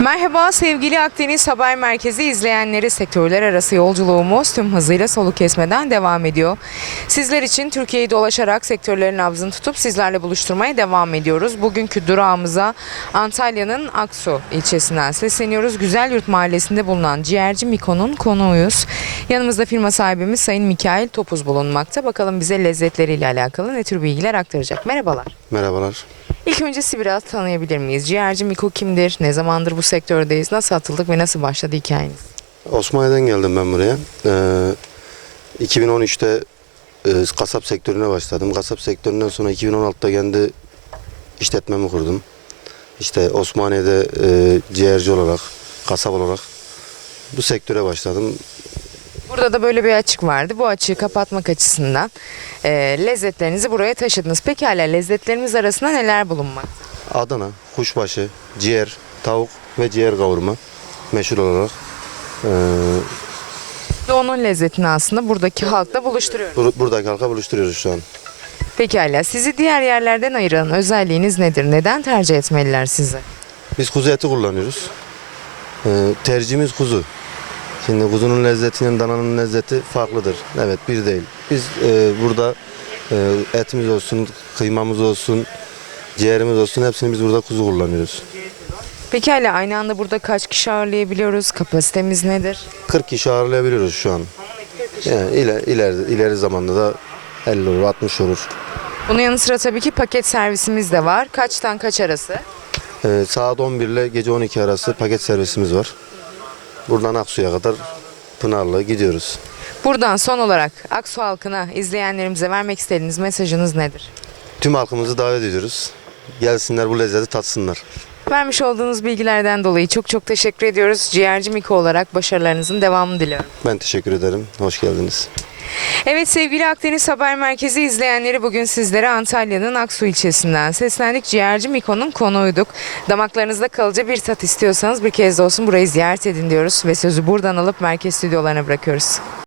Merhaba sevgili Akdeniz Haber Merkezi izleyenleri sektörler arası yolculuğumuz tüm hızıyla soluk kesmeden devam ediyor. Sizler için Türkiye'yi dolaşarak sektörlerin nabzını tutup sizlerle buluşturmaya devam ediyoruz. Bugünkü durağımıza Antalya'nın Aksu ilçesinden sesleniyoruz. Güzelyurt Mahallesi'nde bulunan ciğerci Miko'nun konuğuyuz. Yanımızda firma sahibimiz Sayın Mikail Topuz bulunmakta. Bakalım bize lezzetleriyle alakalı ne tür bilgiler aktaracak. Merhabalar. Merhabalar. İlk önce sizi biraz tanıyabilir miyiz? Ciğerci Miko kimdir? Ne zamandır bu sektördeyiz? Nasıl atıldık ve nasıl başladı hikayeniz? Osmaniye'den geldim ben buraya. Ee, 2013'te e, kasap sektörüne başladım. Kasap sektöründen sonra 2016'da kendi işletmemi kurdum. İşte Osmaniye'de e, ciğerci olarak, kasap olarak bu sektöre başladım. Burada da böyle bir açık vardı. Bu açığı kapatmak açısından e, lezzetlerinizi buraya taşıdınız. Pekala lezzetlerimiz arasında neler bulunmakta? Adana, kuşbaşı, ciğer, tavuk ve ciğer kavurma meşhur olarak. Ve onun lezzetini aslında buradaki halkla buluşturuyoruz. bur- buradaki halka buluşturuyoruz şu an. Pekala sizi diğer yerlerden ayıran özelliğiniz nedir? Neden tercih etmeliler sizi? Biz kuzu eti kullanıyoruz. Ee, tercihimiz kuzu. Şimdi kuzunun lezzetinin dananın lezzeti farklıdır. Evet bir değil. Biz e, burada e, etimiz olsun, kıymamız olsun, ciğerimiz olsun hepsini biz burada kuzu kullanıyoruz. Pekala aynı anda burada kaç kişi ağırlayabiliyoruz? Kapasitemiz nedir? 40 kişi ağırlayabiliyoruz şu an. Yani iler, ileri, ileri zamanda da 50 olur, 60 olur. Bunun yanı sıra tabii ki paket servisimiz de var. Kaçtan kaç arası? Ee, saat 11 ile gece 12 arası paket servisimiz var. Buradan Aksu'ya kadar Pınarlı gidiyoruz. Buradan son olarak Aksu halkına, izleyenlerimize vermek istediğiniz mesajınız nedir? Tüm halkımızı davet ediyoruz. Gelsinler bu lezzeti tatsınlar. Vermiş olduğunuz bilgilerden dolayı çok çok teşekkür ediyoruz. Ciğerci Miko olarak başarılarınızın devamını diliyorum. Ben teşekkür ederim. Hoş geldiniz. Evet sevgili Akdeniz Haber Merkezi izleyenleri bugün sizlere Antalya'nın Aksu ilçesinden seslendik. Ciğerci Miko'nun konuğuyduk. Damaklarınızda kalıcı bir tat istiyorsanız bir kez de olsun burayı ziyaret edin diyoruz ve sözü buradan alıp merkez stüdyolarına bırakıyoruz.